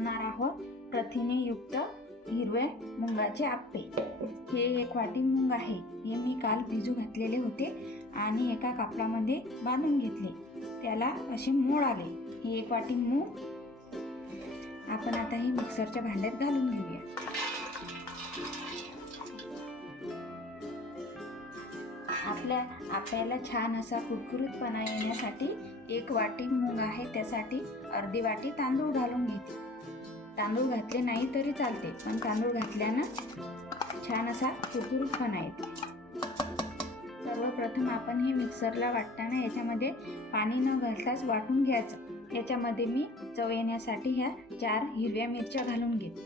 बनवणार आहोत. प्रथिनेयुक्त हिरवे मुंगाचे आप्पे. हे एक वाटी मुंग आहे. हे मी काल भिजू घातलेले होते आणि एका कापडामध्ये बांधून घेतले. त्याला असे मोड आले. हे एक वाटी मूग. आपण आता हे मिक्सरच्या भांड्यात घालून घेऊया. आपल्या आपल्याला छान असा कुरकुरीतपणा येण्यासाठी एक वाटी मूग आहे. त्यासाठी अर्धी वाटी तांदूळ घालून घेते. तांदूळ घातले नाही तरी चालते. पण तांदूळ घातल्यानं छान असा कुरकुरीतपणा येतो सर्वप्रथम आपण हे मिक्सरला वाटताना याच्यामध्ये पाणी न घालताच वाटून घ्यायचं. याच्यामध्ये मी चव येण्यासाठी ह्या चार हिरव्या मिरच्या घालून घेते.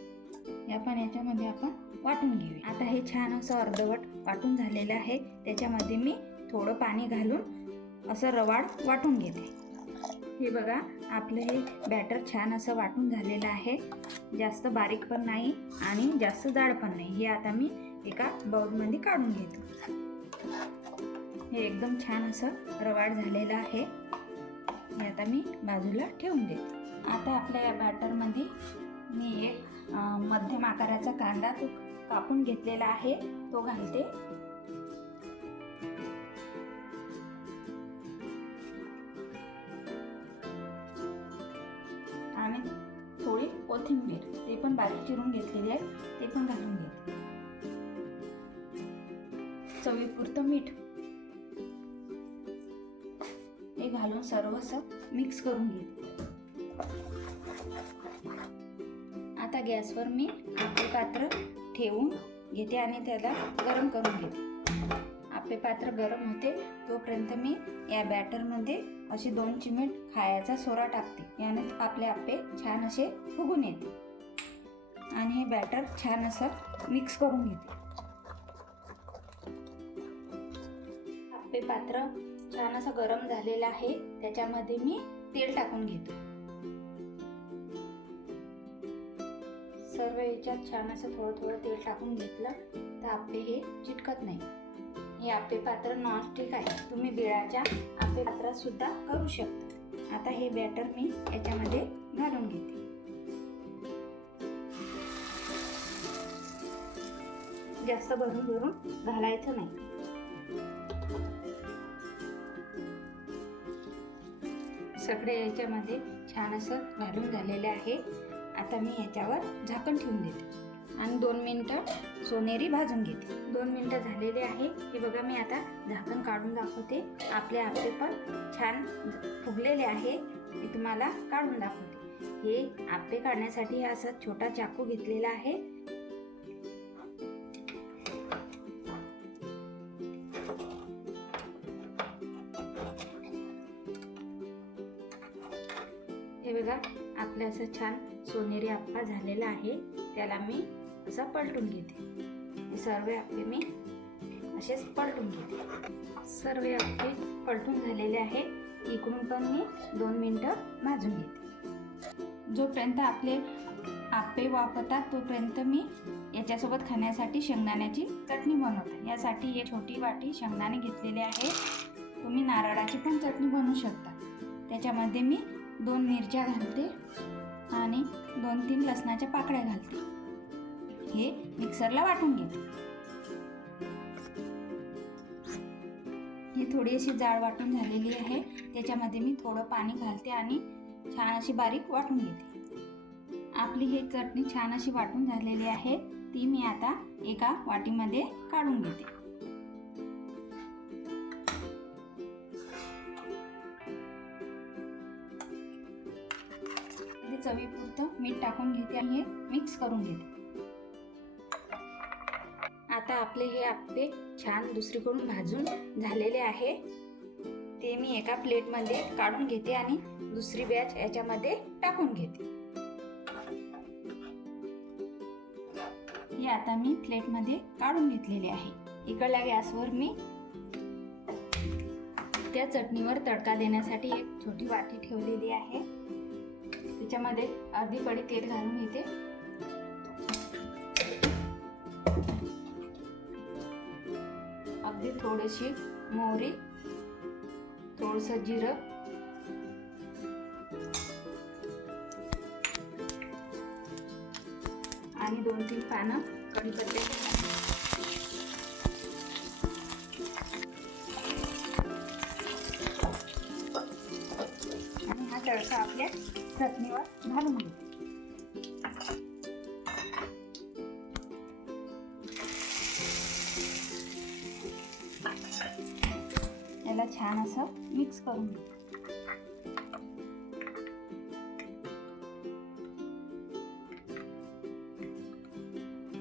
या पण याच्यामध्ये आपण वाटून घेऊया. आता हे छान असं अर्धवट वाटून झालेलं आहे. त्याच्यामध्ये मी थोडं पाणी घालून असं रवाड वाटून घेते. हे बघा आपलं हे बॅटर छान असं वाटून झालेलं आहे. जास्त बारीक पण नाही आणि जास्त जाड पण नाही. हे आता मी एका बाउलमध्ये काढून घेतो. हे एकदम छान असं रवाड झालेलं आहे. हे आता मी बाजूला ठेवून देते आता आपल्या या बॅटरमध्ये मी एक मध्यम आकाराचा कांदा तो कापून घेतलेला आहे. तो घालते. कोथिंबीर ते पण बारीक चिरून घेतलेली आहे ते पण घालून घे. चवीपुरतं मीठ. हे घालून सर्व असं मिक्स करून घेते आता गॅसवर मी आपले पात्र ठेवून घेते आणि त्याला गरम करून घेते. आपले पात्र गरम होते तोपर्यंत मी या बॅटरमध्ये असे दोन चिमट खायचा सोरा टाकते. याने आपले आप्पे छान असे फुगून येते. आणि हे बॅटर छान असं मिक्स करून घेते. आप्पे पात्र छान असं गरम झालेलं आहे त्याच्यामध्ये मी तेल टाकून घेतो. सर्व याच्यात छान असं थोडं थोडं तेल टाकून घेतलं तर आपले हे चिटकत नाही. हे आपे पात्र नॉनस्टिक आहे. तुम्ही बिळाच्या आपे पात्रात सुद्धा करू शकता. आता हे बॅटर मी याच्यामध्ये घालून घेते. जास्त भरून भरून घालायचं नाही. सगळे याच्यामध्ये छान असं घालून झालेले आहे. आता मी याच्यावर झाकण ठेवून देते. आणि दोन मिनटं सोनेरी भाजून घेते. दोन मिनटं झालेले आहे. हे बघा मी आता झाकण काढून दाखवते. आपले आपले पण छान फुगलेले आहे. मी तुम्हाला काढून दाखवते. हे आपे काढण्यासाठी असा छोटा चाकू घेतलेला आहे. हे बघा आपलं असं छान सोनेरी आप्पा झालेला आहे. त्याला मी असं पलटून घेते. हे सर्व आपले मी असेच पलटून घेते. सर्व आपले पलटून झालेले आहे. इकडून पण मी दोन मिनटं भाजून घेते. जोपर्यंत आपले आप्पे वापरतात तोपर्यंत मी याच्यासोबत खाण्यासाठी शेंगदाण्याची चटणी बनवते. यासाठी एक छोटी वाटी शेंगदाणे घेतलेले आहे. तुम्ही नारळाची पण चटणी बनवू शकता. त्याच्यामध्ये मी दोन मिरच्या घालते आणि दोन तीन लसणाच्या पाकळ्या घालते. हे मिक्सरला वाटून घेते ही थोडी अशी जाड वाटून झालेली आहे. त्याच्यामध्ये मी थोडं पाणी घालते आणि छान अशी बारीक वाटून घेते. आपली ही चटणी छान अशी वाटून झालेली आहे. ती मी आता एका वाटीमध्ये काढून घेते. चवीपुरतं मीठ टाकून घेते आणि हे मिक्स करून घेते. आता आपले हे आपले छान दुसरीकडून भाजून झालेले आहे. ते मी एका प्लेटमध्ये काढून घेते आणि दुसरी बॅच याच्यामध्ये टाकून घेते. हे आता मी प्लेटमध्ये काढून घेतलेले आहे. इकडल्या गॅसवर मी त्या चटणीवर तडका देण्यासाठी एक छोटी वाटी ठेवलेली आहे. त्याच्यामध्ये अर्धी पडी तेल घालून घेते. अगदी थोडीशी मोहरी थोडंसं जिरं. आणि दोन तीन पानं कढीपत्त्याचे आणि हा तडका आपल्या चटणीवर घालून घेऊ याला छान असं मिक्स करून घेऊ.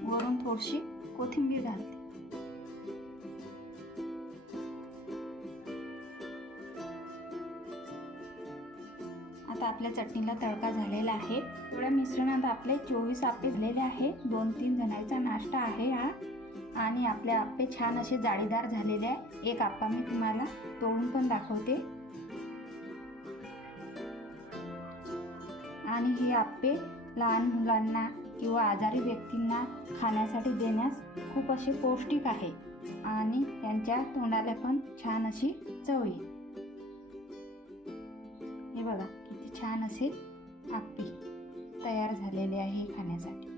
वरून थोडीशी कोथिंबीर घालते. आता आपल्या चटणीला तडका झालेला आहे. थोड्या मिश्रणात आपले चोवीस आप्पे झालेले आहे. दोन तीन जणांचा नाश्ता आहे हा. आणि आपले आप्पे छान असे जाळीदार झालेले आहे. एक आप्पा मी तुम्हाला तोडून पण दाखवते. आणि हे आप्पे लहान मुलांना किंवा आजारी व्यक्तींना खाण्यासाठी देण्यास खूप असे पौष्टिक आहे. आणि त्यांच्या तोंडाला पण छान अशी चव येईल. हे बघा किती छान असे आप्पे तयार झालेले आहे खाण्यासाठी.